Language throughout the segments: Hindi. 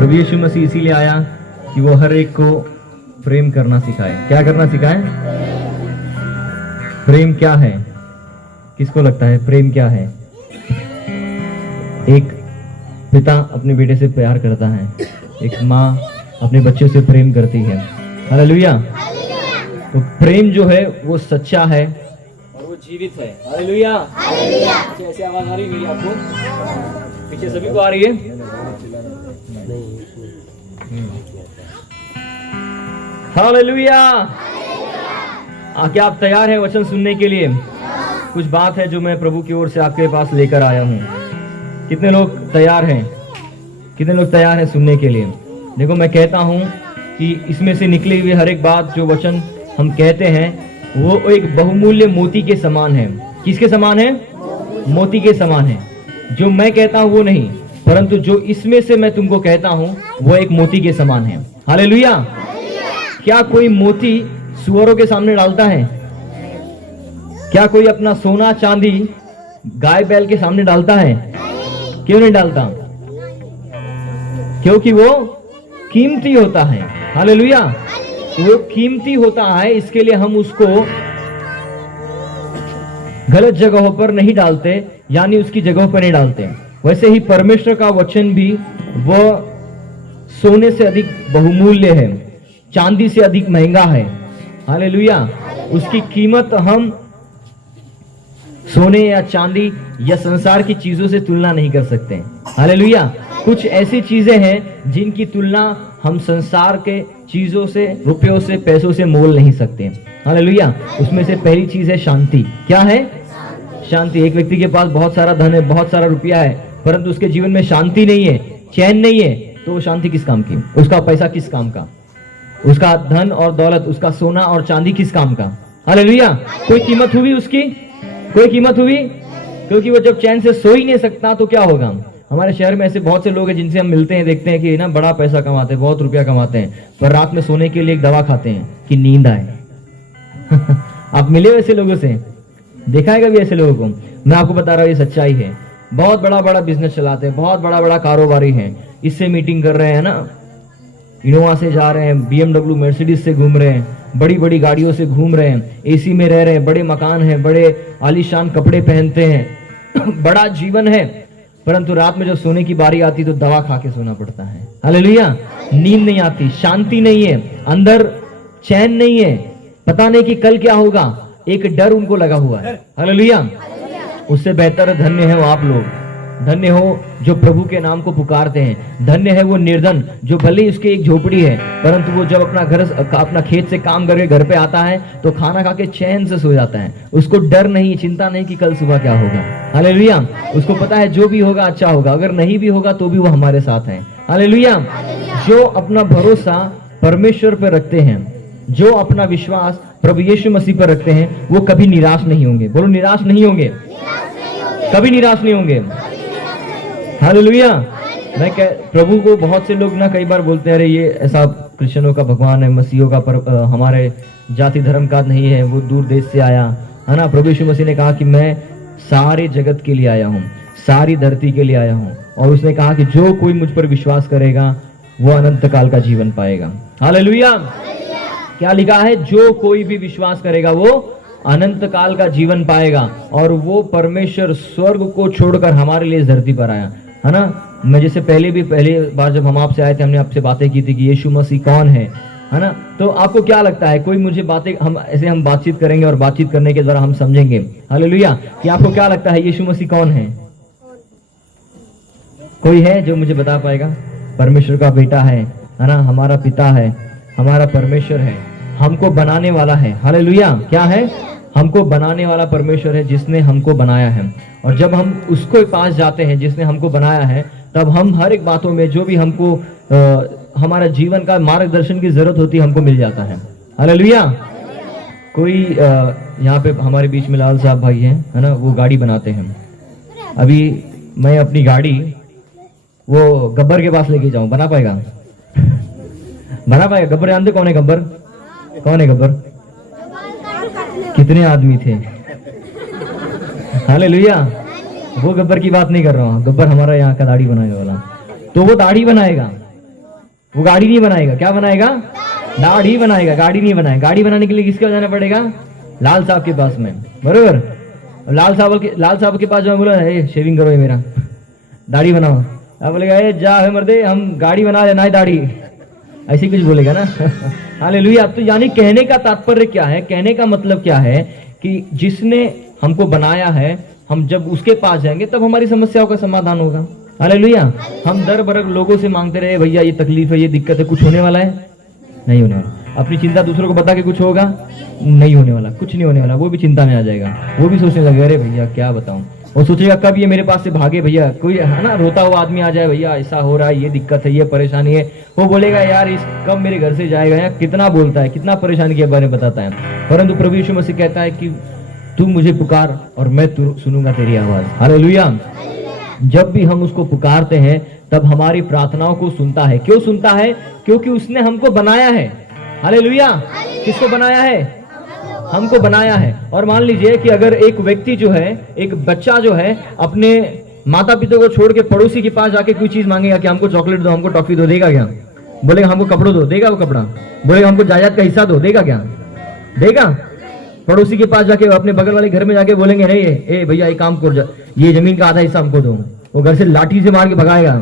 प्रभु यीशु मसीह इसीलिए आया कि वो हर एक को प्रेम करना सिखाए। क्या करना सिखाए? प्रेम क्या है? किसको लगता है प्रेम क्या है? एक पिता अपने बेटे से प्यार करता है, एक माँ अपने बच्चे से प्रेम करती है। हालेलुया। तो प्रेम जो है वो सच्चा है और वो जीवित है। हालेलुया। ऐसी आवाज आ रही है मेरी आपको? पीछे सभी को आ रही है? हालेलुया। क्या आप तैयार हैं वचन सुनने के लिए? कुछ बात है जो मैं प्रभु की ओर से आपके पास लेकर आया हूँ। कितने लोग तैयार हैं? कितने लोग तैयार हैं सुनने के लिए? देखो, मैं कहता हूँ कि इसमें से निकली हुई हर एक बात जो वचन हम कहते हैं वो एक बहुमूल्य मोती के समान है। किसके समान है? मोती के समान है। जो मैं कहता हूँ वो नहीं, परंतु जो इसमें से मैं तुमको कहता हूँ वो एक मोती के समान है। हालेलुया। क्या कोई मोती सुअरों के सामने डालता है? क्या कोई अपना सोना चांदी गाय बैल के सामने डालता है? क्यों नहीं डालता? क्योंकि वो कीमती होता है। हालेलुया। वो कीमती होता है, इसके लिए हम उसको गलत जगहों पर नहीं डालते, यानी उसकी जगहों पर नहीं डालते। वैसे ही परमेश्वर का वचन भी वो सोने से अधिक बहुमूल्य है, चांदी से अधिक महंगा है। हालेलुया। उसकी कीमत हम सोने या चांदी या संसार की चीजों से तुलना नहीं कर सकते। हालेलुया। कुछ ऐसी चीजें हैं जिनकी तुलना हम संसार के चीजों से, रुपयों से, पैसों से मोल नहीं सकते। हालेलुया। उसमें से पहली चीज है शांति। क्या है? शांति। एक व्यक्ति के पास बहुत सारा धन है, बहुत सारा रुपया है, परंतु उसके जीवन में शांति नहीं है, चैन नहीं है, तो वो शांति किस काम की? उसका पैसा किस काम का? उसका धन और दौलत, उसका सोना और चांदी किस काम का? हालेलुया। कोई कीमत हुई उसकी? कोई कीमत हुई? क्योंकि वो जब चैन से सो ही नहीं सकता तो क्या होगा? हमारे शहर में ऐसे बहुत से लोग हैं जिनसे हम मिलते हैं, देखते हैं कि ना बड़ा पैसा कमाते हैं, बहुत रुपया कमाते हैं, पर रात में सोने के लिए एक दवा खाते हैं कि नींद आए। आप मिले वैसे लोगों से? देखा है कभी ऐसे लोगों को? मैं आपको बता रहा हूँ, ये सच्चाई है। बहुत बड़ा बड़ा बिजनेस चलाते हैं, बहुत बड़ा बड़ा कारोबारी हैं, इससे मीटिंग कर रहे हैं ना, इनोवा से जा रहे हैं, BMW मर्सिडीज से घूम रहे हैं, बड़ी बड़ी गाड़ियों से घूम रहे हैं, AC में रह रहे हैं, बड़े मकान हैं, बड़े आलीशान कपड़े पहनते हैं, बड़ा जीवन है, परंतु रात में जब सोने की बारी आती तो दवा खा के सोना पड़ता है। हालेलुया। नींद नहीं आती, शांति नहीं है, अंदर चैन नहीं है, पता नहीं कि कल क्या होगा, एक डर उनको लगा हुआ है। हालेलुया। उससे बेहतर धन्य है वो आप लोग, धन्य हो जो प्रभु के नाम को पुकारते हैं, धन्य है वो निर्धन जो भले ही उसके एक झोपड़ी है, परंतु वो जब अपना खेत से काम करके घर पे आता है तो खाना खा के चैन से सो जाता है। उसको डर नहीं, चिंता नहीं कि कल सुबह क्या होगा। हालेलुया। उसको पता है जो भी होगा अच्छा होगा, अगर नहीं भी होगा तो भी वो हमारे साथ है। हालेलुया। जो अपना भरोसा परमेश्वर पर रखते हैं, जो अपना विश्वास प्रभु यीशु मसीह पर रखते हैं, वो कभी निराश नहीं होंगे। बोलो, निराश नहीं होंगे, कभी निराश नहीं होंगे। हालेलुया। मैं प्रभु को बहुत से लोग ना कई बार बोलते हैं, अरे ये ऐसा क्रिश्चियनों का भगवान है, मसीहों का हमारे जाति धर्म का नहीं है, वो दूर देश से आया है ना। प्रभु यीशु मसीह ने कहा कि मैं सारे जगत के लिए आया हूँ, सारी धरती के लिए आया हूँ, और उसने कहा कि जो कोई मुझ पर विश्वास करेगा वो अनंत काल का जीवन पाएगा। हालेलुया। क्या लिखा है? जो कोई भी विश्वास करेगा वो अनंत काल का जीवन पाएगा। और वो परमेश्वर स्वर्ग को छोड़कर हमारे लिए इस धरती पर आया, है ना। मैं जैसे पहली बार जब हम आपसे आए थे, हमने आपसे बातें की थी कि यीशु मसीह कौन है ना। तो आपको क्या लगता है? कोई मुझे बातें, हम बातचीत करेंगे और बातचीत करने के द्वारा हम समझेंगे, हालेलुया, कि आपको क्या लगता है यीशु मसीह कौन है? कोई है जो मुझे बता पाएगा? परमेश्वर का बेटा है ना, हमारा पिता है, हमारा परमेश्वर है, हमको बनाने वाला है। हालेलुया। क्या है? हमको बनाने वाला परमेश्वर है जिसने हमको बनाया है। और जब हम उसको पास जाते हैं जिसने हमको बनाया है, तब हम हर एक बातों में जो भी हमको हमारा जीवन का मार्गदर्शन की जरूरत होती है हमको मिल जाता है। हालेलुया। कोई यहाँ पे हमारे बीच में लाल साहब भाई हैं, है ना, वो गाड़ी बनाते हैं। अभी मैं अपनी गाड़ी वो गब्बर के पास लेके जाऊं, बना पाएगा? बना पाएगा? गब्बर जानते कौन है? गब्बर कौन है? गब्बर कितने आदमी थे? हालेलुया। वो गब्बर की बात नहीं कर रहा हूँ, गब्बर हमारा यहाँ का दाढ़ी बनाने वाला, तो वो दाढ़ी बनाएगा, वो गाड़ी नहीं बनाएगा। क्या बनाएगा? दाढ़ी बनाएगा, गाड़ी नहीं बनाएगा। गाड़ी बनाने के लिए किसके पास जाना पड़ेगा? लाल साहब के पास में, बरोबर। लाल साहब के पास जो बोला ए शेविंग करो, ये मेरा दाढ़ी बनाओ, आप बोलेगा ए जा है मर्दे, हम गाड़ी बना लेना है दाढ़ी, ऐसे कुछ बोलेगा ना। हालेलुया। तो यानी कहने का तात्पर्य क्या है, कहने का मतलब क्या है कि जिसने हमको बनाया है, हम जब उसके पास जाएंगे तब हमारी समस्याओं का समाधान होगा। हालेलुया। हम दर बरग लोगों से मांगते रहे भैया ये तकलीफ है, ये दिक्कत है, कुछ होने वाला है? नहीं होने वाला। अपनी चिंता दूसरों को बता के कुछ होगा? नहीं होने वाला, कुछ नहीं होने वाला। वो भी चिंता में आ जाएगा, वो भी सोचने लगेगा अरे भैया क्या बताऊं, वो सोचेगा कब ये मेरे पास से भागे भैया, कोई है ना रोता हुआ आदमी आ जाए, भैया ऐसा हो रहा है, ये दिक्कत है, ये परेशानी है। वो बोलेगा यार इस कब मेरे घर से जाएगा, यार कितना बोलता है, कितना परेशानी के बारे में बताता है। परंतु प्रभु यीशु मसीह कहता है कि तू मुझे पुकार और मैं सुनूंगा तेरी आवाज। हालेलुया। जब भी हम उसको पुकारते हैं तब हमारी प्रार्थनाओं को सुनता है। क्यों सुनता है? क्योंकि उसने हमको बनाया है। हालेलुया। किसको बनाया है? हमको बनाया है। और मान लीजिए कि अगर एक व्यक्ति जो है, एक बच्चा जो है, अपने माता पिता को छोड़ के पड़ोसी के पास जाके कोई चीज मांगेगा कि हमको चॉकलेट दो, हमको टॉफी दो, देगा क्या? बोलेगा हमको कपड़ों दो, देगा वो कपड़ा? बोलेगा हमको जायदाद का हिस्सा दो, देगा क्या? देगा? पड़ोसी के पास जाके, अपने बगल वाले घर में जाके बोलेंगे नहीं ए भैया एक काम कर, ये जमीन का आधा हिस्सा हमको दो, वो घर से लाठी से मार के भगाएगा।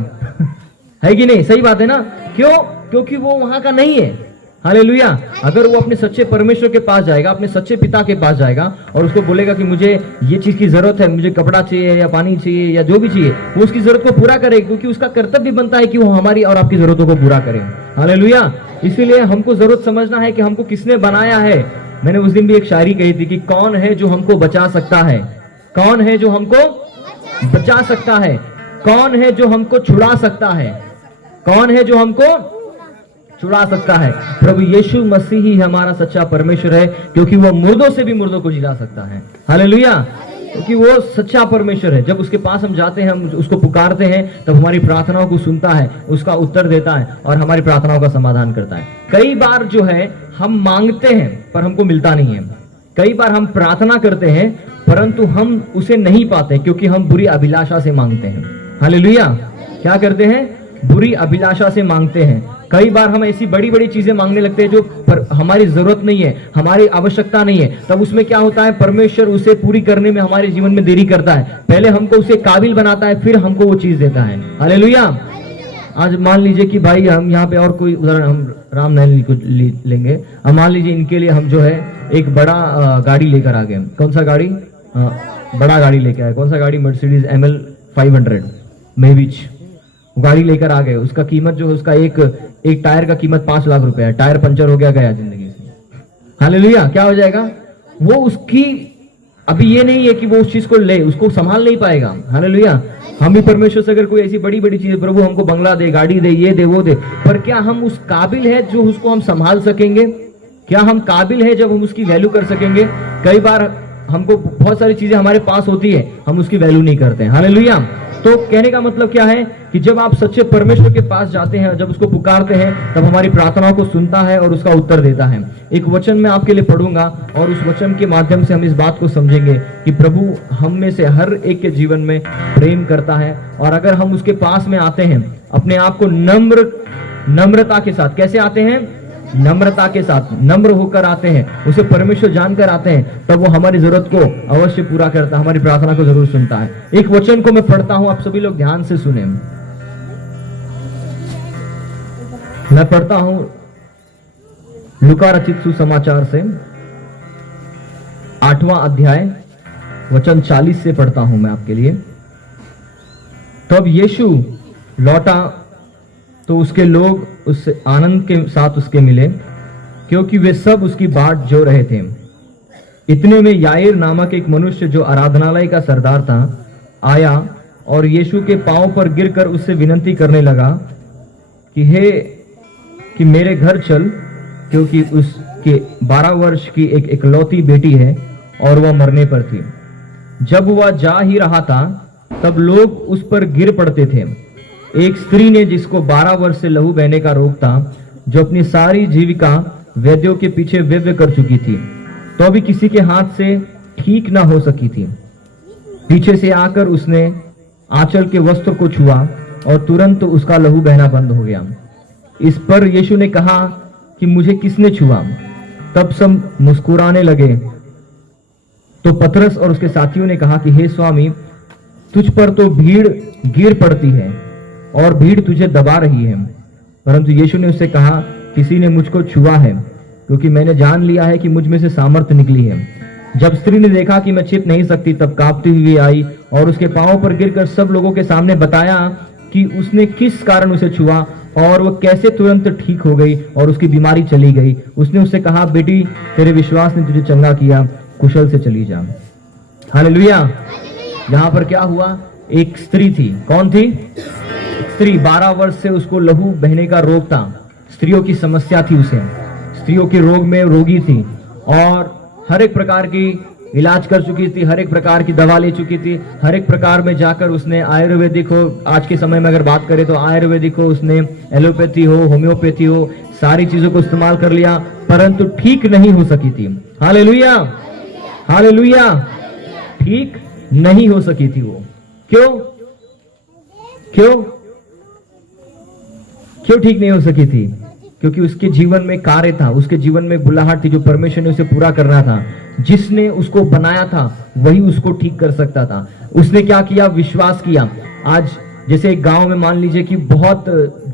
है कि नहीं? सही बात है ना? क्यों? क्योंकि वो वहां का नहीं है। हालेलुया। अगर वो अपने सच्चे परमेश्वर के पास जाएगा, अपने सच्चे पिता के पास जाएगा और उसको बोलेगा कि मुझे ये चीज की जरूरत है, मुझे कपड़ा चाहिए या पानी चाहिए या जो भी चाहिए, वो उसकी जरूरत को पूरा करेगा, क्योंकि उसका कर्तव्य बनता है कि वो हमारी और आपकी जरूरतों को पूरा करे। हालेलुया। इसीलिए हमको जरूरत समझना है कि हमको किसने बनाया है। मैंने उस दिन भी एक शायरी कही थी कि कौन है जो हमको बचा सकता है? कौन है जो हमको बचा सकता है? कौन है जो हमको छुड़ा सकता है? कौन है जो हमको छुड़ा सकता है? प्रभु यीशु मसीह ही हमारा सच्चा परमेश्वर है, क्योंकि वो मुर्दों से भी मुर्दों को जिला सकता है। हालेलुया। क्योंकि वो सच्चा परमेश्वर है। जब उसके पास हम जाते हैं, हम उसको पुकारते हैं, तब हमारी प्रार्थनाओं को सुनता है, उसका उत्तर देता है और हमारी प्रार्थनाओं का समाधान करता है। कई बार जो है हम मांगते हैं पर हमको मिलता नहीं है। कई बार हम प्रार्थना करते हैं परंतु हम उसे नहीं पाते, क्योंकि हम बुरी अभिलाषा से मांगते हैं। हालेलुया। क्या करते हैं? बुरी अभिलाषा से मांगते हैं। कई बार हम ऐसी बड़ी बड़ी चीजें मांगने लगते हैं जो हमारी जरूरत नहीं है, हमारी आवश्यकता नहीं है। तब उसमें क्या होता है? परमेश्वर उसे पूरी करने में हमारे जीवन में देरी करता है। पहले हमको उसे काबिल बनाता है, फिर हमको वो चीज देता है। हालेलुया। आज मान लीजिए कि भाई हम यहाँ पे और कोई उदाहरण हम राम नयन को लेंगे। अब मान लीजिए इनके लिए हम जो है एक बड़ा गाड़ी लेकर आ गए। कौन सा गाड़ी? बड़ा गाड़ी लेकर आए। कौन सा गाड़ी? मर्सिडीज ML 500 मेविच गाड़ी लेकर आ गए। उसका कीमत जो है, उसका एक टायर का कीमत 5 लाख रुपए है। टायर पंचर हो गया, गया जिंदगी से। हालेलुया। क्या हो जाएगा? वो उसकी अभी ये नहीं है कि वो उस चीज को ले, उसको संभाल नहीं पाएगा। हालेलुया। हम भी परमेश्वर से अगर कोई ऐसी बड़ी बड़ी चीज, प्रभु हमको बंगला दे, गाड़ी दे, ये दे, वो दे, पर क्या हम उस काबिल है जो उसको हम संभाल सकेंगे? क्या हम काबिल है जब हम उसकी वैल्यू कर सकेंगे? कई बार हमको बहुत सारी चीजें हमारे पास होती है, हम उसकी वैल्यू नहीं करते हैं। हालेलुया। तो कहने का मतलब क्या है कि जब आप सच्चे परमेश्वर के पास जाते हैं, जब उसको पुकारते हैं, तब हमारी प्रार्थनाओं को सुनता है और उसका उत्तर देता है। एक वचन मैं आपके लिए पढ़ूंगा और उस वचन के माध्यम से हम इस बात को समझेंगे कि प्रभु हम में से हर एक के जीवन में प्रेम करता है। और अगर हम उसके पास में आते हैं, अपने आप को नम्रता के साथ, कैसे आते हैं? नम्रता के साथ, नम्र होकर आते हैं, उसे परमेश्वर जानकर आते हैं, तब वो हमारी जरूरत को अवश्य पूरा करता है, हमारी प्रार्थना को जरूर सुनता है। एक वचन को मैं पढ़ता हूं, आप सभी लोग ध्यान से सुने। मैं पढ़ता हूं लूका रचित सुसमाचार से 8वां अध्याय वचन 40 से पढ़ता हूं मैं आपके लिए। तब यीशु लौटा तो उसके लोग उससे आनंद के साथ उसके मिले, क्योंकि वे सब उसकी बाट जो रहे थे। इतने में याईर नामक एक मनुष्य जो आराधनालय का सरदार था आया और यीशु के पांव पर गिरकर उससे विनती करने लगा कि मेरे घर चल, क्योंकि उसके 12 वर्ष की एक इकलौती बेटी है और वह मरने पर थी। जब वह जा ही रहा था तब लोग उस पर गिर पड़ते थे। एक स्त्री ने, जिसको 12 वर्ष से लहू बहने का रोग था, जो अपनी सारी जीविका वैद्यों के पीछे व्यव्य कर चुकी थी, तो अभी किसी के हाथ से ठीक ना हो सकी थी, पीछे से आकर उसने आंचल के वस्त्र को छुआ और तुरंत उसका लहू बहना बंद हो गया। इस पर यीशु ने कहा कि मुझे किसने छुआ? तब सब मुस्कुराने लगे। तो पतरस और उसके साथियों ने कहा कि हे स्वामी, तुझ पर तो भीड़ गिर पड़ती है और भीड़ तुझे दबा रही है। परंतु यीशु ने उससे कहा, किसी ने मुझको छुआ है, क्योंकि मैंने जान लिया है कि मुझ में से सामर्थ्य निकली है। जब स्त्री ने देखा कि मैं छिप नहीं सकती, तब कांपती हुई आई और उसके पांवों पर गिरकर सब लोगों के सामने बताया कि उसने किस कारण उसे छुआ और वो कैसे तुरंत ठीक हो गई और उसकी बीमारी चली गई। उसने उससे कहा, बेटी, तेरे विश्वास ने तुझे चंगा किया, कुशल से चली जा। हालेलुया। यहां पर क्या हुआ? एक स्त्री थी। कौन थी? स्त्री। 12 वर्ष से उसको लहू बहने का रोग था। स्त्रियों की समस्या थी उसे। स्त्रियों के रोग में रोगी थी और हर एक प्रकार की इलाज कर चुकी थी, हर एक प्रकार की दवा ले चुकी थी, हर एक प्रकार में जाकर उसने आयुर्वेदिक हो, आज के समय में अगर बात करें तो आयुर्वेदिक हो, उसने एलोपैथी हो, होम्योपैथी हो, सारी चीजों को इस्तेमाल कर लिया, परंतु ठीक नहीं हो सकी थी। Hallelujah, hallelujah. ठीक नहीं हो सकी थी वो। क्यों? क्यों? क्यों ठीक नहीं हो सकी थी? क्योंकि उसके जीवन में कार्य था, उसके जीवन में बुलाहट थी जो परमेश्वर ने उसे पूरा करना था। जिसने उसको बनाया था वही उसको ठीक कर सकता था। उसने क्या किया? विश्वास किया। आज जैसे एक गांव में मान लीजिए कि बहुत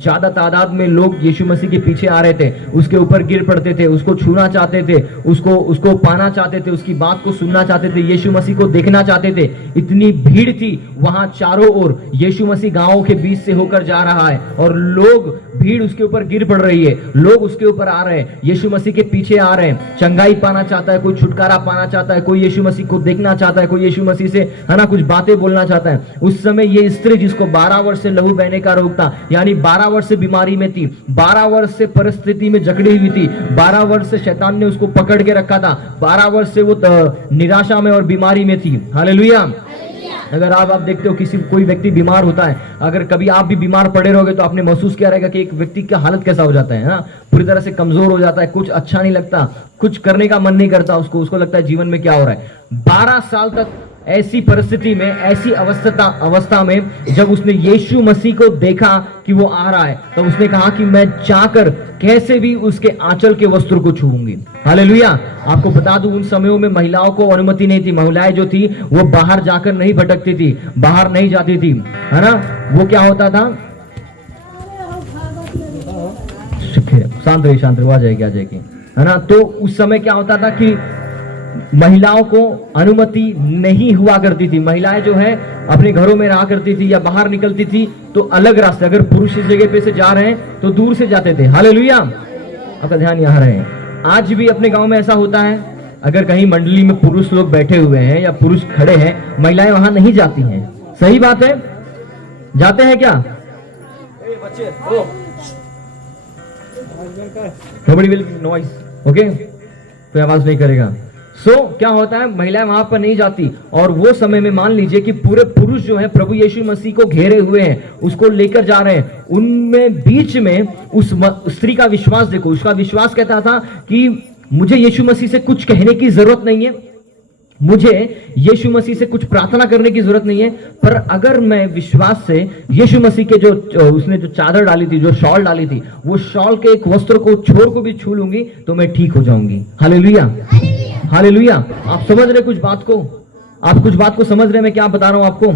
ज्यादा तादाद में लोग यीशु मसीह के पीछे आ रहे थे, उसके ऊपर गिर पड़ते थे, उसको छूना चाहते थे, उसको पाना चाहते थे, उसकी बात को सुनना चाहते थे, यीशु मसीह को देखना चाहते थे। इतनी भीड़ थी वहां चारों ओर। यीशु मसीह गांवों के बीच से होकर जा रहा है और लोग, भीड़ उसके ऊपर गिर पड़ रही है, लोग उसके ऊपर आ रहे हैं, यीशु मसीह के पीछे आ रहे हैं। चंगाई पाना चाहता है, कोई छुटकारा पाना चाहता है, कोई यीशु मसीह को देखना चाहता है, कोई यीशु मसीह से है ना कुछ बातें बोलना चाहता है। उस समय ये स्त्री जिसको 12 वर्ष से लहू बहने का रोग था, यानी 12 वर्ष से बीमारी में थी, 12 वर्ष से परिस्थिति में जकड़ी हुई थी, 12 वर्ष से शैतान ने उसको पकड़ के रखा था, 12 वर्ष से वो निराशा में और बीमारी में थी। हालेलुया। अगर आप देखते हो कोई व्यक्ति बीमार होता है, अगर कभी आप भी बीमार पड़े रहोगे तो आपने महसूस किया रहेगा कि एक व्यक्ति का हालत कैसा हो जाता है ना, पूरी तरह से कमजोर हो जाता है, कुछ अच्छा नहीं लगता, कुछ करने का मन नहीं करता उसको लगता है जीवन में क्या हो रहा है। 12 साल तक ऐसी परिस्थिति में, ऐसी अवस्था में जब उसने यीशु मसीह को देखा कि वो आ रहा है, तो उसने कहा कि मैं जाकर कैसे भी उसके आंचल के वस्त्र को छूऊंगी। हालेलुया। आपको बता दूं, उन समयों में महिलाओं को अनुमति नहीं थी। महिलाएं जो थी वो बाहर जाकर नहीं भटकती थी, बाहर नहीं जाती थी, है ना। वो क्या होता था? शांत रही, आ जाएगी, है ना। तो उस समय क्या होता था कि महिलाओं को अनुमति नहीं हुआ करती थी। महिलाएं जो है अपने घरों में रहा करती थी या बाहर निकलती थी तो अलग रास्ते, अगर पुरुष इस जगह पे से जा रहे हैं तो दूर से जाते थे। हालेलुया। आपका ध्यान यहाँ रहे। आज भी अपने गांव में ऐसा होता है, अगर कहीं मंडली में पुरुष लोग बैठे हुए हैं या पुरुष खड़े हैं, महिलाएं वहां नहीं जाती हैं। सही बात है? जाते हैं क्या? बच्चे नोबडी विल नॉइस, ओके, कोई आवाज नहीं करेगा। क्या होता है, महिलाएं वहां पर नहीं जाती और वो समय में मान लीजिए कि पूरे पुरुष जो है प्रभु यीशु मसीह को घेरे हुए हैं, उसको लेकर जा रहे हैं। उनमें बीच में उस स्त्री का विश्वास देखो, उसका विश्वास कहता था कि मुझे यीशु मसीह से कुछ कहने की जरूरत नहीं है, मुझे यीशु मसीह से कुछ प्रार्थना करने की जरूरत नहीं है, पर अगर मैं विश्वास से यीशु मसीह के उसने जो चादर डाली थी, जो शॉल डाली थी, वो शॉल के एक वस्त्र को, छोर को भी छू लूंगी तो मैं ठीक हो जाऊंगी। Hallelujah, hallelujah. आप समझ रहे कुछ बात को? आप कुछ बात को समझ रहे? मैं क्या बता रहा हूं आपको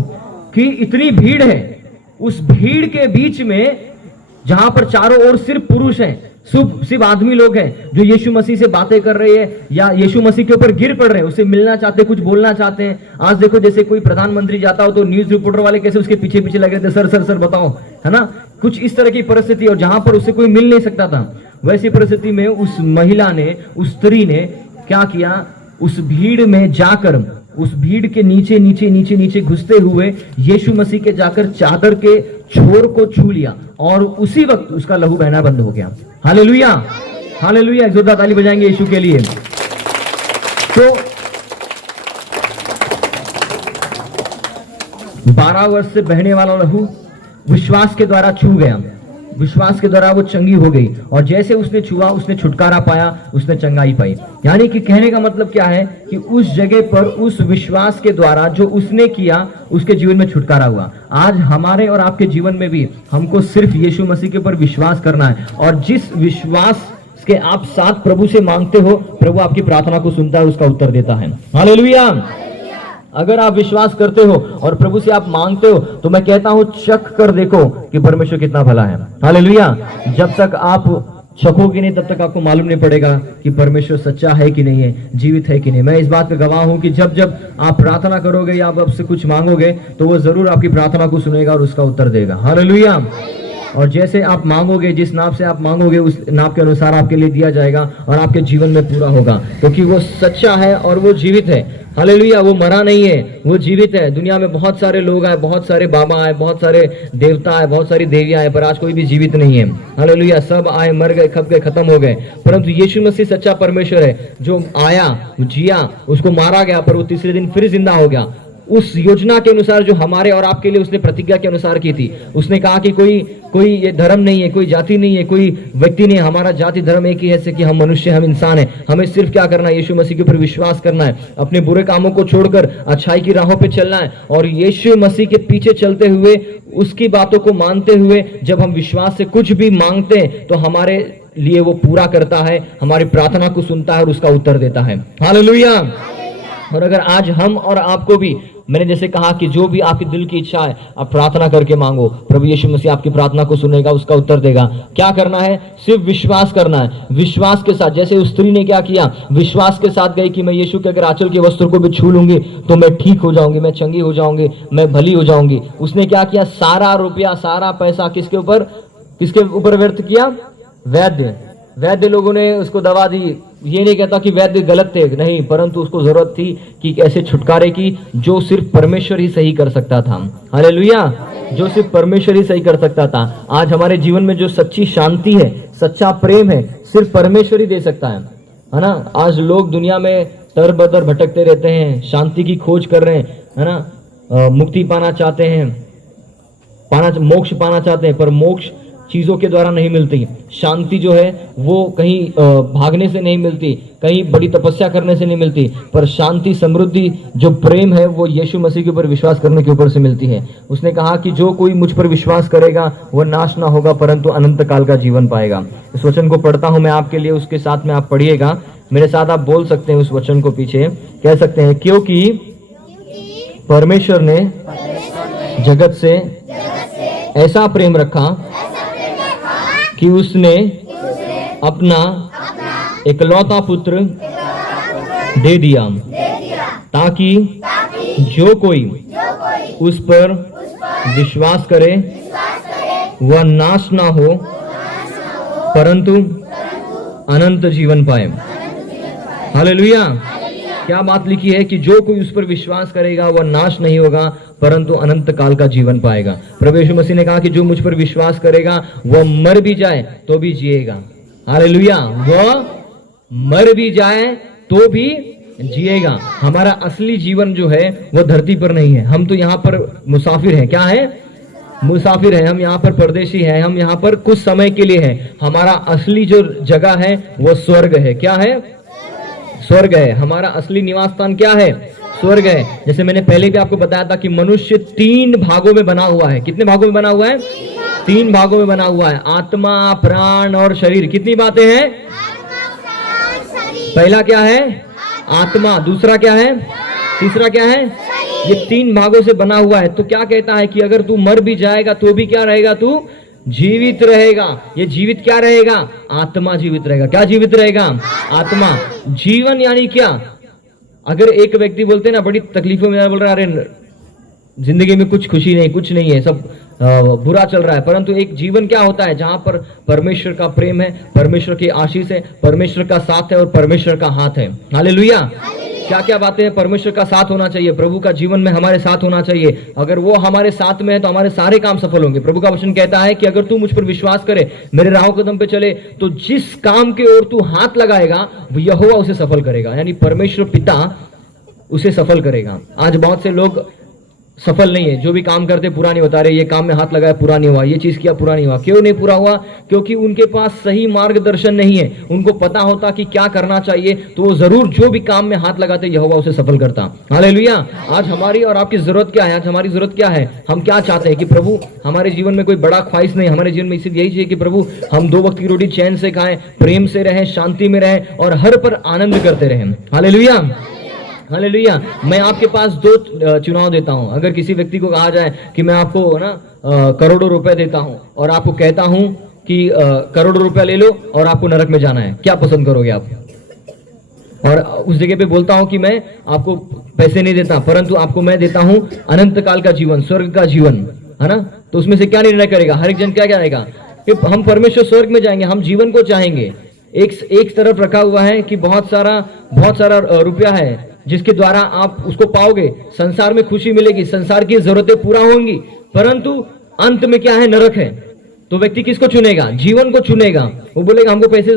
कि इतनी भीड़ है, उस भीड़ के बीच में जहां पर चारों ओर सिर्फ पुरुष हैं, सिर्फ आदमी लोग हैं जो यीशु मसीह से बातें कर रहे हैं या यीशु मसीह के ऊपर गिर पड़ रहे हैं, उससे मिलना चाहते हैं, कुछ बोलना चाहते हैं। आज देखो जैसे कोई प्रधानमंत्री जाता हो तो न्यूज रिपोर्टर वाले कैसे उसके पीछे पीछे लगे थे, सर सर सर बताओ, है ना, कुछ इस तरह की परिस्थिति। और जहां पर उससे कोई मिल नहीं सकता था, वैसी परिस्थिति में उस महिला ने, उस स्त्री ने क्या किया, उस भीड़ में जाकर, उस भीड़ के नीचे नीचे नीचे नीचे घुसते हुए यीशु मसीह के जाकर चादर के छोर को छू लिया और उसी वक्त उसका लहू बहना बंद हो गया। Hallelujah, hallelujah. जोरदार ताली बजाएंगे यीशु के लिए। तो 12 वर्ष से बहने वाला लहू विश्वास के द्वारा छू गया। विश्वास के द्वारा वो चंगी हो गई, और जैसे उसने छुआ उसने छुटकारा पाया, उसने चंगाई पाई। यानी कि कहने का मतलब क्या है कि उस जगह पर उस विश्वास के द्वारा जो उसने किया उसके जीवन में छुटकारा हुआ। आज हमारे और आपके जीवन में भी हमको सिर्फ यीशु मसीह के ऊपर विश्वास करना है, और जिस विश्वास के आप साथ प्रभु से मांगते हो, प्रभु आपकी प्रार्थना को सुनता है, उसका उत्तर देता है। हालेलुया। अगर आप विश्वास करते हो और प्रभु से आप मांगते हो, तो मैं कहता हूं चख कर देखो कि परमेश्वर कितना भला है। हालेलुया। जब तक आप चखोगे नहीं तब तक आपको मालूम नहीं पड़ेगा कि परमेश्वर सच्चा है कि नहीं है, जीवित है कि नहीं। मैं इस बात पे गवाह हूं कि जब जब आप प्रार्थना करोगे या आप आपसे कुछ मांगोगे तो वो जरूर आपकी प्रार्थना को सुनेगा और उसका उत्तर देगा। हालेलुया। और जैसे आप मांगोगे, जिस नाप से आप मांगोगे उस नाप के अनुसार आपके लिए दिया जाएगा और आपके जीवन में पूरा होगा, क्योंकि वो सच्चा है और वो जीवित है। हालेलुया। वो मरा नहीं है, वो जीवित है। दुनिया में बहुत सारे लोग आए, बहुत सारे बाबा आए, बहुत सारे देवता आए, बहुत सारी देवियां आए, पर आज कोई भी जीवित नहीं है। हालेलुया। सब आए, मर गए, खप गए, खत्म हो गए, परंतु यीशु मसीह सच्चा परमेश्वर है, जो आया, जिया, उसको मारा गया, पर वो तीसरे दिन फिर जिंदा हो गया। उस योजना के अनुसार जो हमारे और आपके लिए उसने प्रतिज्ञा के अनुसार की थी। उसने कहा कि कोई ये धर्म नहीं है, कोई जाति नहीं है, कोई व्यक्ति नहीं है, हमारा जाति धर्म एक ही है कि हम मनुष्य, हम इंसान हैं। हमें सिर्फ क्या करना है, यीशु मसीह के ऊपर विश्वास करना है, अपने बुरे कामों को छोड़कर अच्छाई की राहों पे चलना है, और यीशु मसीह के पीछे चलते हुए, उसकी बातों को मानते हुए जब हम विश्वास से कुछ भी मांगते हैं तो हमारे लिए वो पूरा करता है, हमारी प्रार्थना को सुनता है और उसका उत्तर देता है। हालेलुया। और अगर आज हम और आपको भी, मैंने जैसे कहा कि जो भी आपकी दिल की इच्छा है आप प्रार्थना करके मांगो, प्रभु यीशु मसीह आपकी प्रार्थना को सुनेगा, उसका उत्तर देगा। क्या करना है? सिर्फ विश्वास करना है। विश्वास के साथ, जैसे उस स्त्री ने क्या किया, विश्वास के साथ गई कि मैं यीशु के अगर आंचल के वस्त्र को भी छू लूंगी तो मैं ठीक हो जाऊंगी, मैं चंगी हो जाऊंगी, मैं भली हो जाऊंगी। उसने क्या किया? सारा रुपया, सारा पैसा किसके ऊपर व्यर्थ किया? वैद्य लोगों ने उसको दवा दी। ये नहीं कहता कि वैद्य गलत थे, नहीं, परंतु उसको जरूरत थी कि ऐसे छुटकारे की जो सिर्फ परमेश्वर ही सही कर सकता था। हालेलुया। जो सिर्फ परमेश्वर ही सही कर सकता था। आज हमारे जीवन में जो सच्ची शांति है, सच्चा प्रेम है, सिर्फ परमेश्वर ही दे सकता है ना। आज लोग दुनिया में दर बदर भटकते रहते हैं, शांति की खोज कर रहे हैं, है ना, मुक्ति पाना चाहते हैं, मोक्ष पाना चाहते हैं, पर मोक्ष चीजों के द्वारा नहीं मिलती। शांति जो है वो कहीं भागने से नहीं मिलती, कहीं बड़ी तपस्या करने से नहीं मिलती, पर शांति, समृद्धि, जो प्रेम है वो यीशु मसीह के ऊपर विश्वास करने के ऊपर से मिलती है। उसने कहा कि जो कोई मुझ पर विश्वास करेगा वह नाश ना होगा परंतु अनंत काल का जीवन पाएगा। इस वचन को पढ़ता हूं मैं आपके लिए, उसके साथ में आप पढ़िएगा मेरे साथ। आप बोल सकते हैं उस वचन को पीछे, कह सकते हैं, क्योंकि परमेश्वर ने जगत से ऐसा प्रेम रखा कि उसने अपना इकलौता पुत्र दे दिया, ताकि जो कोई उस पर विश्वास करे वह नाश ना हो परंतु अनंत जीवन पाए। हालेलुया। क्या बात लिखी है कि जो कोई उस पर विश्वास करेगा वह नाश नहीं होगा परंतु अनंत काल का जीवन पाएगा। प्रभु यीशु मसीह ने कहा कि जो मुझ पर विश्वास करेगा वह मर भी जाए तो भी जिएगा। हालेलुया। वह मर भी जाए तो भी जिएगा। हमारा असली जीवन जो है वह धरती पर नहीं है। हम तो यहाँ पर मुसाफिर हैं। क्या है? मुसाफिर है। हम यहाँ पर परदेशी हैं, हम यहाँ पर कुछ समय के लिए हैं। हमारा असली जो जगह है वह स्वर्ग है। क्या है? स्वर्ग है। हमारा असली निवास स्थान क्या है? स्वर्ग है। जैसे मैंने पहले भी आपको बताया था कि मनुष्य 3 भागों में बना हुआ है। कितने भागों में बना हुआ है? 3 भागों में बना हुआ है, आत्मा, प्राण और शरीर। कितनी बातें हैं? पहला क्या है? आत्मा। दूसरा क्या है? तीसरा क्या है? ये 3 भागों से बना हुआ है। तो क्या कहता है कि अगर तू मर भी जाएगा तो भी क्या रहेगा? तू जीवित रहेगा। ये जीवित क्या रहेगा? आत्मा जीवित रहेगा। क्या जीवित रहेगा? आत्मा। जीवन यानी क्या? अगर एक व्यक्ति बोलते ना बड़ी तकलीफों में, बोल रहा है अरे जिंदगी में कुछ खुशी नहीं, कुछ नहीं है, सब बुरा चल रहा है, परंतु एक जीवन क्या होता है जहां पर परमेश्वर का प्रेम है, परमेश्वर की आशीष है, परमेश्वर का साथ है और परमेश्वर का हाथ है। हालेलुया। क्या क्या बातें हैं? परमेश्वर का साथ होना चाहिए, प्रभु का जीवन में हमारे साथ होना चाहिए। अगर वो हमारे साथ में है तो हमारे सारे काम सफल होंगे। प्रभु का वचन कहता है कि अगर तू मुझ पर विश्वास करे, मेरे राहों कदम पे चले, तो जिस काम के ओर तू हाथ लगाएगा यहोवा उसे सफल करेगा, यानी परमेश्वर पिता उसे सफल करेगा। आज बहुत से लोग सफल नहीं है, जो भी काम करते पूरा नहीं होता, रहे ये काम में हाथ लगाया पूरा नहीं हुआ, ये चीज किया पूरा नहीं हुआ। क्यों नहीं पूरा हुआ? क्योंकि उनके पास सही मार्गदर्शन नहीं है। उनको पता होता कि क्या करना चाहिए, तो वो जरूर जो भी काम में हाथ लगाते यहोवा उसे सफल करता। हालेलुया। आज हमारी और आपकी जरूरत क्या है? आज हमारी जरूरत क्या है? हम क्या चाहते हैं कि प्रभु हमारे जीवन में कोई बड़ा ख्वाहिश नहीं, हमारे जीवन में सिर्फ यही चाहिए कि प्रभु हम 2 वक्त की रोटी चैन से खाएं, प्रेम से रहें, शांति में रहें और हर पर आनंद करते रहें। Hallelujah, hallelujah. मैं आपके पास 2 चुनाव देता हूं। अगर किसी व्यक्ति को कहा जाए कि मैं आपको ना करोड़ों रुपए देता हूं और आपको कहता हूं कि करोड़ों रुपया ले लो और आपको नरक में जाना है, क्या पसंद करोगे आप? और उस जगह पे बोलता हूं कि मैं आपको पैसे नहीं देता, परंतु आपको मैं देता हूं अनंत काल का जीवन, स्वर्ग का जीवन, है ना? तो उसमें से क्या निर्णय करेगा? हर एक जन क्या करेगा कि हम परमेश्वर स्वर्ग में जाएंगे, हम जीवन को चाहेंगे। एक तरफ रखा हुआ है कि बहुत सारा रुपया है जिसके द्वारा आप उसको पाओगे, संसार में खुशी मिलेगी, संसार की जरूरतें पूरा होंगी, परंतु अंत में क्या है? नरक है। तो व्यक्ति किसको चुनेगा? जीवन को चुनेगा। वो बोलेगा हमको पैसे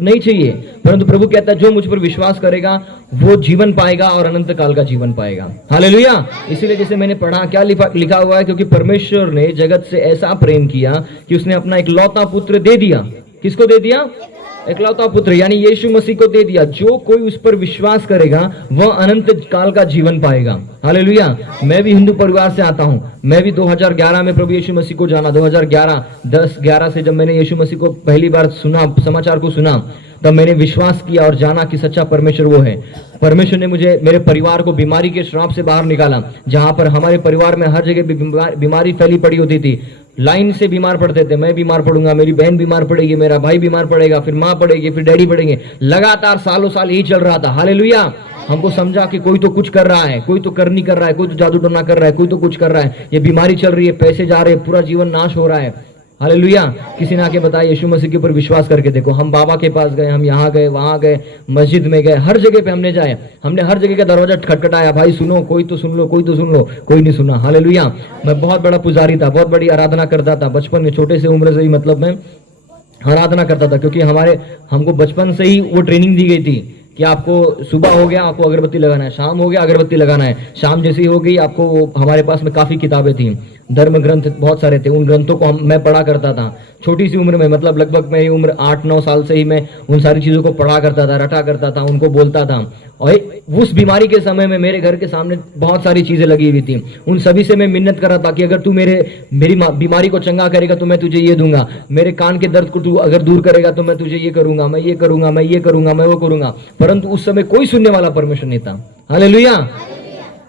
नहीं चाहिए, परंतु प्रभु कहता है जो मुझ पर विश्वास करेगा वो जीवन पाएगा और अनंत काल का जीवन पाएगा। हालेलुया। इसीलिए जैसे मैंने पढ़ा, क्या लिखा हुआ है? क्योंकि परमेश्वर ने जगत से ऐसा प्रेम किया कि उसने अपना इकलौता पुत्र दे दिया। किसको दे दिया? इकलौता पुत्र यानी यीशु मसीह को दे दिया। जो कोई उस पर विश्वास करेगा वह अनंत काल का जीवन पाएगा। हालेलुया। मैं भी हिंदू परिवार से आता हूं। मैं भी 2011 में प्रभु यीशु मसीह को जाना। 2011 से जब मैंने यीशु मसीह को पहली बार सुना, समाचार को सुना, तब मैंने विश्वास किया और जाना कि सच्चा परमेश्वर वो है। परमेश्वर ने मुझे, मेरे परिवार को बीमारी के श्राप से बाहर निकाला। जहां पर हमारे परिवार में हर जगह बीमारी फैली पड़ी होती थी, लाइन से बीमार पड़ते थे। मैं बीमार पड़ूंगा, मेरी बहन बीमार पड़ेगी, मेरा भाई बीमार पड़ेगा, फिर माँ पड़ेगी, फिर डैडी पड़ेंगे। लगातार सालों साल यही चल रहा था। हालेलुया। हमको समझा कि कोई तो कुछ कर रहा है, कोई तो कर नहीं कर रहा है, कोई तो जादू टोना कर रहा है, कोई तो कुछ कर रहा है, ये बीमारी चल रही है, पैसे जा रहे हैं, पूरा जीवन नाश हो रहा है। हालेलुया। किसी ने आके बताया यीशु मसीह के ऊपर विश्वास करके देखो। हम बाबा के पास गए, हम यहाँ गए, वहां गए, मस्जिद में गए, हर जगह पे हमने जाए, हमने हर जगह का दरवाजा खटखटाया, भाई सुनो, कोई तो सुन लो, कोई तो सुन लो, कोई नहीं सुना। हालेलुया। मैं बहुत बड़ा पुजारी था, बहुत बड़ी आराधना करता था बचपन में, छोटे से उम्र से ही, मतलब मैं आराधना करता था, क्योंकि हमको बचपन से ही वो ट्रेनिंग दी गई थी कि आपको सुबह हो गया आपको अगरबत्ती लगाना है, शाम हो गया अगरबत्ती लगाना है। शाम जैसी हो गई आपको, हमारे पास में काफी किताबें थी, धर्म ग्रंथ बहुत सारे थे, उन ग्रंथों को मैं पढ़ा करता था छोटी सी उम्र में। मतलब लगभग मेरी उम्र 8-9 साल से ही मैं उन सारी चीजों को पढ़ा करता था, रटा करता था, उनको बोलता था। और उस बीमारी के समय में मेरे घर के सामने बहुत सारी चीजें लगी हुई थी, उन सभी से मैं मिन्नत कर रहा था कि अगर तू मेरी बीमारी को चंगा करेगा तो मैं तुझे ये दूंगा, मेरे कान के दर्द को तू अगर दूर करेगा तो मैं तुझे ये करूंगा, मैं ये करूंगा, मैं ये करूंगा, मैं वो करूंगा। परंतु उस समय कोई सुनने वाला परमेश्वर नहीं था। हालेलुया।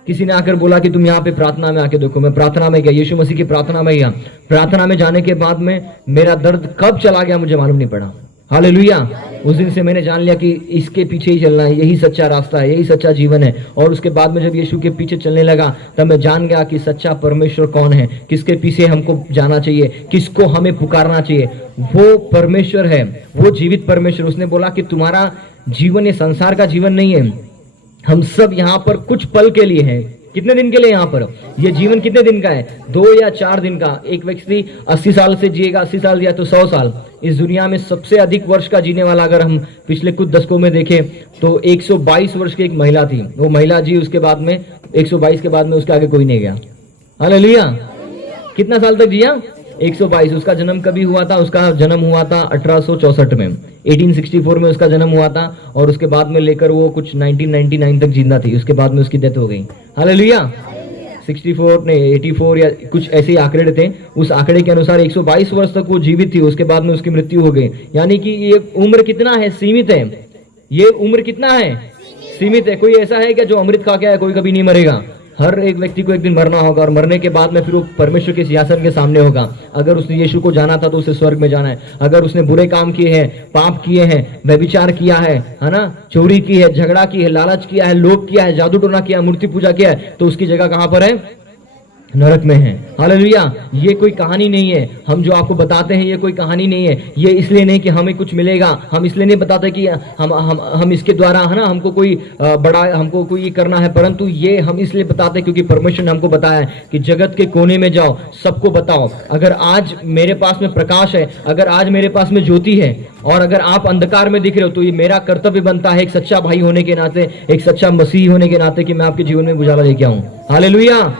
किसी ने आकर बोला कि तुम यहाँ पे प्रार्थना में आके देखो। मैं प्रार्थना में गया, यीशु मसीह की प्रार्थना में गया। प्रार्थना में जाने के बाद में मेरा दर्द कब चला गया मुझे मालूम नहीं पड़ा। हालेलुया। उस दिन से मैंने जान लिया कि इसके पीछे ही चलना है, यही सच्चा रास्ता है, यही सच्चा जीवन है। और उसके बाद में जब यीशु के पीछे चलने लगा तब मैं जान गया कि सच्चा परमेश्वर कौन है, किसके पीछे हमको जाना चाहिए, किसको हमें पुकारना चाहिए। वो परमेश्वर है, वो जीवित परमेश्वर। उसने बोला कि तुम्हारा जीवन ये संसार का जीवन नहीं है, हम सब यहाँ पर कुछ पल के लिए हैं। कितने दिन के लिए यहाँ पर? ये जीवन कितने दिन का है? 2 या 4 दिन का। एक व्यक्ति 80 साल से जिएगा, 80 साल दिया तो 100 साल। इस दुनिया में सबसे अधिक वर्ष का जीने वाला अगर हम पिछले कुछ दशकों में देखें तो 122 वर्ष की एक महिला थी। वो महिला जी उसके बाद में 122 के बाद में उसके आगे कोई नहीं गया। हालेलुया। कितना साल तक जिया? 122। उसका जन्म कभी हुआ था? उसका जन्म हुआ था 1864 में, 1864 में उसका जन्म हुआ था। और उसके बाद में लेकर वो कुछ 1999 तक जिंदा थी। उसके बाद में उसकी डेथ हो गई। हालेलुया। 64 नहीं 84 या कुछ ऐसे ही आंकड़े थे। उस आंकड़े के अनुसार 122 वर्ष तक वो जीवित थी। उसके बाद में उसकी मृत्यु हो गई। यानी कि ये उम्र कितना है? सीमित है। ये उम्र कितना है? सीमित है। कोई ऐसा है क्या जो अमृत खा के आया कोई कभी नहीं मरेगा? हर एक व्यक्ति को एक दिन मरना होगा और मरने के बाद में फिर वो परमेश्वर के सिंहासन के सामने होगा। अगर उसने यीशु को जाना था तो उसे स्वर्ग में जाना है। अगर उसने बुरे काम किए हैं, पाप किए हैं, व्यभिचार किया है ना, चोरी की है, झगड़ा की है, लालच किया है, लोभ किया है, जादू टोना किया, मूर्ति पूजा किया है, तो उसकी जगह कहां पर है? नरक में है। हालेलुया। ये कोई कहानी नहीं है। हम जो आपको बताते हैं ये कोई कहानी नहीं है। ये इसलिए नहीं कि हमें कुछ मिलेगा, हम इसलिए नहीं बताते कि हम इसके द्वारा है ना हमको कोई बड़ा हमको कोई ये करना है, परंतु ये हम इसलिए बताते हैं क्योंकि परमेश्वर ने हमको बताया है कि जगत के कोने में जाओ, सबको बताओ। अगर आज मेरे पास में प्रकाश है, अगर आज मेरे पास में ज्योति है और अगर आप अंधकार में दिख रहे हो, तो ये मेरा कर्तव्य बनता है एक सच्चा भाई होने के नाते, एक सच्चा मसीह होने के नाते कि मैं आपके जीवन में उजाला लेके आऊं। हालेलुया।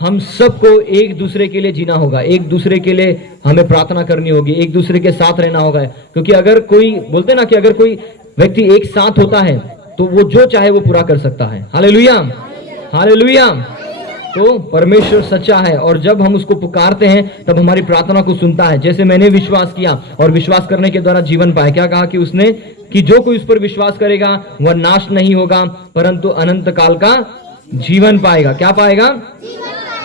हम सबको एक दूसरे के लिए जीना होगा, एक दूसरे के लिए हमें प्रार्थना करनी होगी, एक दूसरे के साथ रहना होगा। क्योंकि अगर कोई बोलते हैं ना कि अगर कोई व्यक्ति एक साथ होता है तो वो जो चाहे वो पूरा कर सकता है। Hallelujah, hallelujah. तो परमेश्वर सच्चा है और जब हम उसको पुकारते हैं तब हमारी प्रार्थना को सुनता है। जैसे मैंने विश्वास किया और विश्वास करने के द्वारा जीवन पाया। क्या कहा कि उसने कि जो कोई उस पर विश्वास करेगा वह नाश नहीं होगा परंतु अनंत काल का जीवन पाएगा। क्या पाएगा?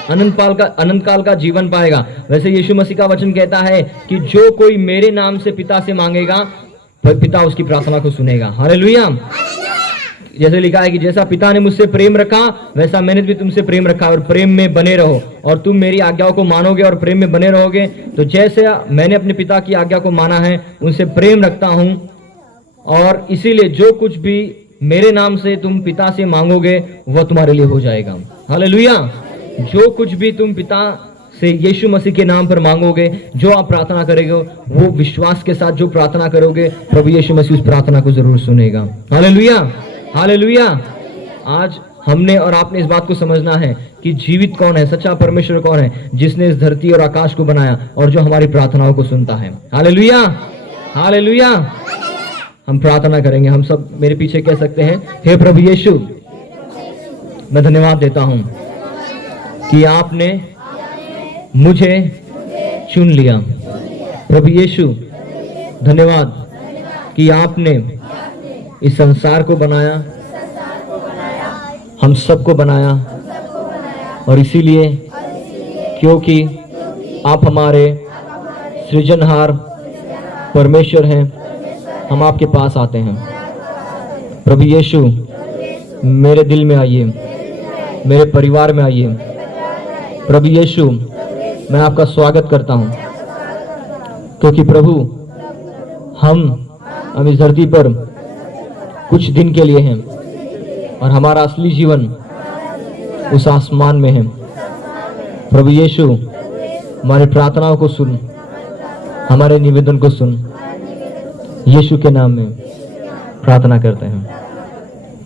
अनंत काल का जीवन पाएगा। वैसे यीशु मसीह का वचन कहता है कि जो कोई मेरे नाम से पिता से मांगेगा पिता उसकी प्रार्थना को सुनेगा। हालेलुया। जैसे लिखा है कि जैसा पिता ने मुझसे प्रेम रखा वैसा मैंने भी तुमसे प्रेम रखा और प्रेम में बने रहो और तुम मेरी आज्ञाओं को मानोगे और प्रेम में बने रहोगे। तो जैसे मैंने अपने पिता की आज्ञा को माना है उनसे प्रेम रखता हूं और इसीलिए जो कुछ भी मेरे नाम से तुम पिता से मांगोगे वह तुम्हारे लिए हो जाएगा। हालेलुया। जो कुछ भी तुम पिता से यीशु मसीह के नाम पर मांगोगे, जो आप प्रार्थना करेंगे वो विश्वास के साथ जो प्रार्थना करोगे प्रभु यीशु मसीह उस प्रार्थना को जरूर सुनेगा। Hallelujah, hallelujah. आज हमने और आपने इस बात को समझना है कि जीवित कौन है, सच्चा परमेश्वर कौन है, जिसने इस धरती और आकाश को बनाया और जो हमारी प्रार्थनाओं को सुनता है। Hallelujah, hallelujah. हम प्रार्थना करेंगे। हम सब मेरे पीछे कह सकते हैं, हे प्रभु यीशु, मैं धन्यवाद देता हूं कि आपने मुझे चुन लिया। प्रभु यीशु, धन्यवाद कि आपने इस संसार को बनाया, हम सबको बनाया और इसीलिए क्योंकि आप हमारे सृजनहार परमेश्वर हैं, हम आपके पास आते हैं। प्रभु यीशु, मेरे दिल में आइए, मेरे परिवार में आइए। प्रभु यीशु, मैं आपका स्वागत करता हूं क्योंकि प्रभु हम इस धरती पर कुछ दिन के लिए हैं और हमारा असली जीवन उस आसमान में है। प्रभु यीशु, हमारी प्रार्थनाओं को सुन, हमारे निवेदन को सुन। यीशु के नाम में प्रार्थना करते हैं,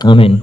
आमीन।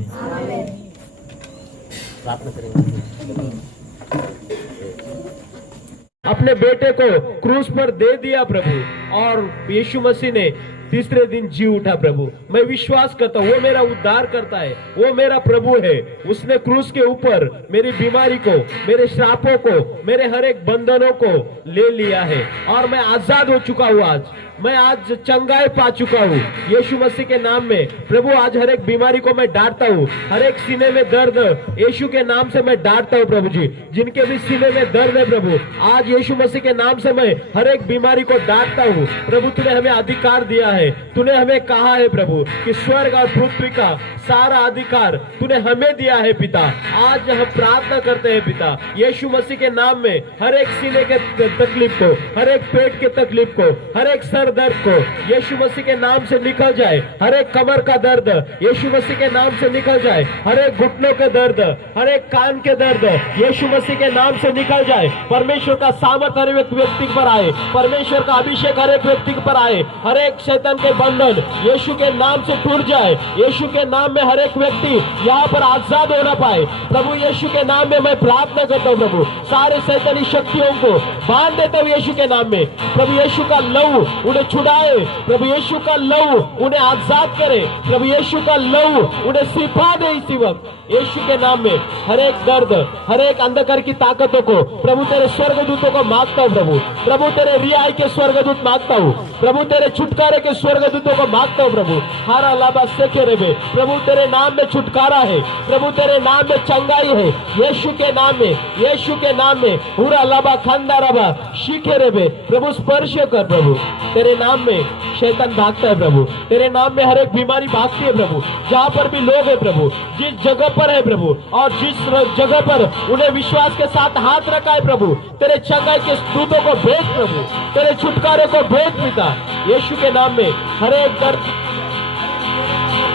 अपने बेटे को क्रूस पर दे दिया प्रभु और यीशु मसीह ने तीसरे दिन जी उठा। प्रभु, मैं विश्वास करता हूँ वो मेरा उद्धार करता है, वो मेरा प्रभु है। उसने क्रूस के ऊपर मेरी बीमारी को, मेरे श्रापों को, मेरे हर एक बंधनों को ले लिया है और मैं आजाद हो चुका हूँ। आज मैं आज चंगाई पा चुका हूँ यीशु मसीह के नाम में। प्रभु, आज हर एक बीमारी को मैं डांटता हूँ, हर एक सीने में दर्द यीशु के नाम से मैं डांटता हूँ। प्रभु जी, जिनके भी सीने में दर्द है प्रभु, आज यीशु मसीह के नाम से मैं हर एक बीमारी को डांटता हूँ। प्रभु, तूने हमें अधिकार दिया है, तूने हमें कहा है प्रभु कि स्वर्ग और पृथ्वी का सारा अधिकार तूने हमें दिया है पिता। आज हम प्रार्थना करते हैं पिता, यीशु मसीह के नाम में हर एक सीने के तकलीफ को, हर एक पेट के तकलीफ को, हर एक सर दर्द को यीशु मसीह के नाम से निकल जाए। हर एक कमर का दर्द यीशु मसीह के नाम से निकल जाए। हर एक घुटनों के दर्द, हर एक कान के दर्द यीशु मसीह के नाम से निकल जाए। परमेश्वर का सामर्थ हर एक व्यक्ति पर आए, परमेश्वर का अभिषेक हर एक व्यक्ति पर आए। हर एक शैतान के बंधन यीशु के नाम से टूट जाए। यीशु के नाम में हर एक व्यक्ति यहाँ पर आजाद होना पाए। प्रभु, यीशु के नाम में मैं प्रार्थना करता हूँ प्रभु, सारे शैतानी शक्तियों को बांध देता हूँ यीशु के नाम में। प्रभु, यीशु का लहू उन्हें छुड़ाए, प्रभु यीशु का लहू उन्हें आजाद करे, प्रभु यीशु का लहू उन्हें सिफा दे इसी वक्त यीशु के नाम में। हर एक दर्द, हर एक अंधकार की ताकतों को प्रभु तेरे स्वर्गदूतों को मांगता हूँ प्रभु। प्रभु, तेरे रिहाई के स्वर्गदूत मांगता हूँ प्रभु, तेरे छुटकारे के स्वर्गदूतों को मांगता हूँ प्रभु। हारा लाबा सेके रेबे, प्रभु तेरे नाम में छुटकारा है, प्रभु तेरे नाम में चंगाई है यीशु के नाम में, यीशु के नाम में। हुरा लाबा खंदा रबा शीखे रेबे, प्रभु स्पर्श कर प्रभु। तेरे नाम में शैतान भागता है प्रभु, तेरे नाम में हर एक बीमारी भागती है प्रभु। जहाँ पर भी लोग है प्रभु, जिस जगह पर है प्रभु और जिस जगह पर उन्हें विश्वास के साथ हाथ रखा है प्रभु, तेरे चंगाई के दूतों को भेज प्रभु, तेरे छुटकारे को भेज पिता। यीशु के नाम में हर एक दर्द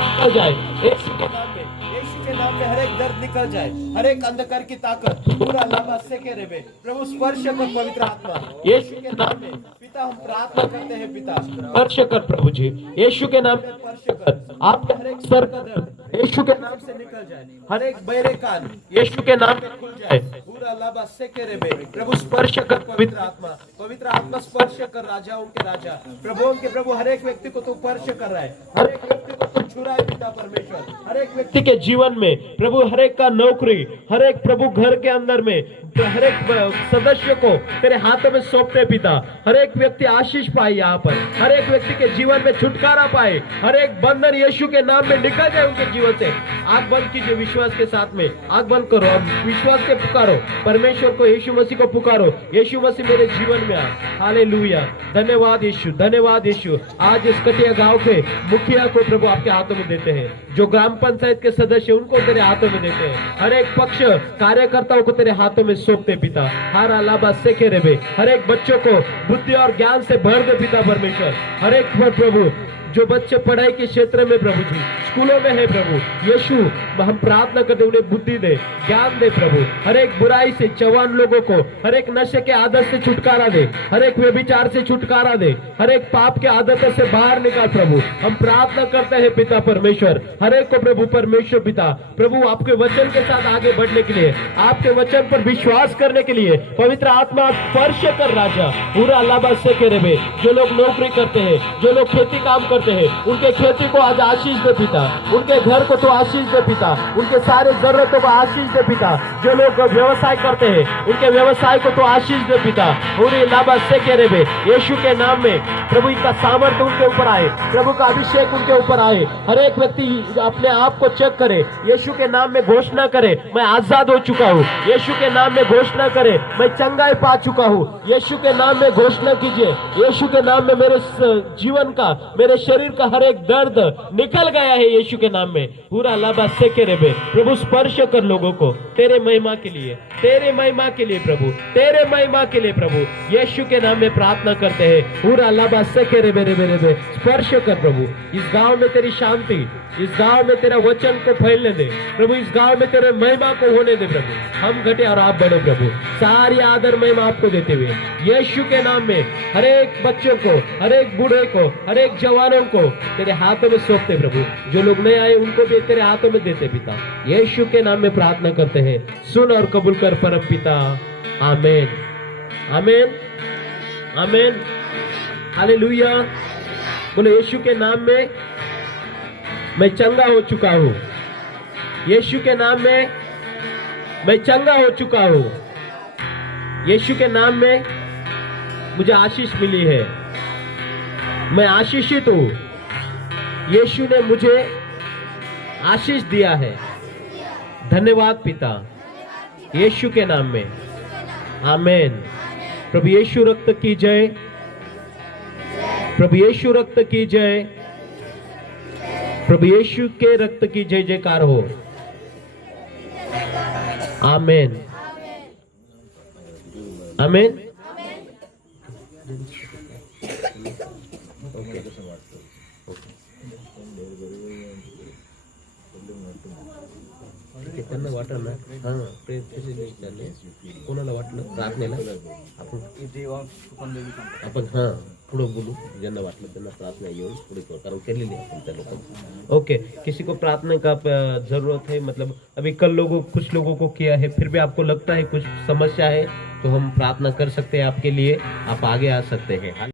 निकल जाए, यीशु के नाम में, यीशु के नाम में हर एक दर्द निकल जाए, हर एक अंधकार की ताकत पूरा लामा से के रेबे प्रभु स्पर्श कर पवित्र आत्मा यीशु के नाम में। पिता, हम प्रार्थना करते हैं पिता, स्पर्श कर प्रभु जी, यीशु के नाम में स्पर्श कर। आपके हर एक सर का दर्द यीशु के नाम से निकल जाए, हर एक बहरे कान यीशु के नाम में खुल जाए। पूरा प्रभु स्पर्श कर पवित्र आत्मा स्पर्श कर राजाओं के राजा, प्रभुओं के प्रभु, हर एक व्यक्ति को तू स्पर्श कर रहा है, हर एक व्यक्ति को तू छू रहा है पिता परमेश्वर, हर एक व्यक्ति के जीवन में प्रभु, हर एक का नौकरी, हर एक प्रभु घर के अंदर में हर एक सदस्य को तेरे हाथों में सौंपते पिता, हर एक व्यक्ति आशीष पाए यहाँ पर, हर एक व्यक्ति के जीवन में छुटकारा पाए, हर एक बंधन यीशु के नाम में निकल जाए उनके जीवन से। आग बंद कीजिए विश्वास के साथ में, आग बंद करो, अब विश्वास से पुकारो परमेश्वर को, यीशु मसीह को पुकारो, यीशु मसीह मेरे जीवन में आ। हालेलुया, धन्यवाद यीशु, धन्यवाद यीशु। आज इस कटिया गांव के मुखिया को प्रभु आपके हाथों में देते हैं, जो ग्राम पंचायत के सदस्य उनको तेरे हाथों में देते हैं, हर एक पक्ष कार्यकर्ताओं को तेरे हाथों में सौंपते पिता। हर अलावा सेके रेबे, हर एक बच्चों को बुद्धि और ज्ञान से भर दे पिता परमेश्वर, हर एक पर प्रभु जो बच्चे पढ़ाई के क्षेत्र में प्रभु जी स्कूलों में है प्रभु यीशु, हम प्रार्थना करते उन्हें बुद्धि दे, ज्ञान दे प्रभु, हर एक बुराई से जवान लोगों को, हर एक नशे के आदत से छुटकारा दे, हर एक व्यभिचार से छुटकारा दे, हर एक पाप के आदतों से बाहर निकाल प्रभु। हम प्रार्थना करते हैं पिता परमेश्वर, हर एक को प्रभु परमेश्वर पिता प्रभु आपके वचन के साथ आगे बढ़ने के लिए, आपके वचन पर विश्वास करने के लिए पवित्र आत्मा स्पर्श कर राजा। पूरा अल्लाह से करे बे, जो लोग नौकरी करते हैं, जो लोग खेती काम करते हैं, उनके खेती को आज आशीष दे पिता, उनके घर को तो आशीष दे पिता, उनके सारे जरूरतों को आशीष दे पिता, जो लोग व्यवसाय करते हैं उनके व्यवसाय को तो आशीष दे पिता। पूरी लाभा से कह रहे यीशु के नाम में प्रभु का सामर्थ्य उनके ऊपर आए, प्रभु का अभिषेक उनके ऊपर आए। हर एक व्यक्ति अपने आप को चेक करे, यीशु के नाम में घोषणा करे मैं आजाद हो चुका हूँ, यीशु के नाम में घोषणा करे मैं चंगाई पा चुका हूँ, यीशु के नाम में घोषणा कीजिए यीशु के नाम में मेरे जीवन का, मेरे शरीर का हर एक दर्द निकल गया है यीशु के नाम में। पूरा लाभा से करे बे प्रभु स्पर्श कर लोगों को तेरे महिमा के लिए, तेरे महिमा के लिए प्रभु, तेरे महिमा के लिए प्रभु, यीशु के नाम में प्रार्थना करते हैं। पूरा लाभा से करे बे स्पर्श कर प्रभु, इस गांव में तेरी शांति, इस गांव में तेरा वचन को फैलने दे प्रभु, इस गांव में तेरे महिमा को होने दे प्रभु। हम घटे और आप बढ़ो प्रभु, सारी आदर महिमा आपको देते हुए यीशु के नाम में हर एक बच्चों को, हर एक बूढ़े को, हर एक जवानों को तेरे हाथों में सौंपते प्रभु, जो लोग नहीं आए उनको भी तेरे हाथों में देते पिता। यीशु के नाम में प्रार्थना करते हैं, सुन और कबूल कर परम पिता, आमीन, आमीन, आमीन, हालेलुया। बोले यीशु के नाम में मैं चंगा हो चुका हूं, यीशु के नाम में मैं चंगा हो चुका हूं, यीशु के नाम में मुझे आशीष मिली है, मैं आशीषित हूं, यीशु ने मुझे आशीष दिया है। धन्यवाद पिता, यीशु के नाम में, आमीन। प्रभु यीशु रक्त की जय, प्रभु यीशु रक्त की जय, प्रभु यीशु के रक्त की जय जयकार हो, आमीन, आमीन। त्यांना वाटलं ना, कोणाला वाटलं प्रार्थनेला आपण हा पुढे बोलू, ज्यांना वाटलं त्यांना प्रार्थना येऊन पुढे करू, कारण केलेली है आपण त्या लोगों। ओके, किसी को प्रार्थना का जरूरत है, मतलब अभी कल कुछ लोगों को किया है, फिर भी आपको लगता है कुछ समस्या है, तो हम प्रार्थना कर सकते हैं आपके लिए, आप आगे आ सकते हैं।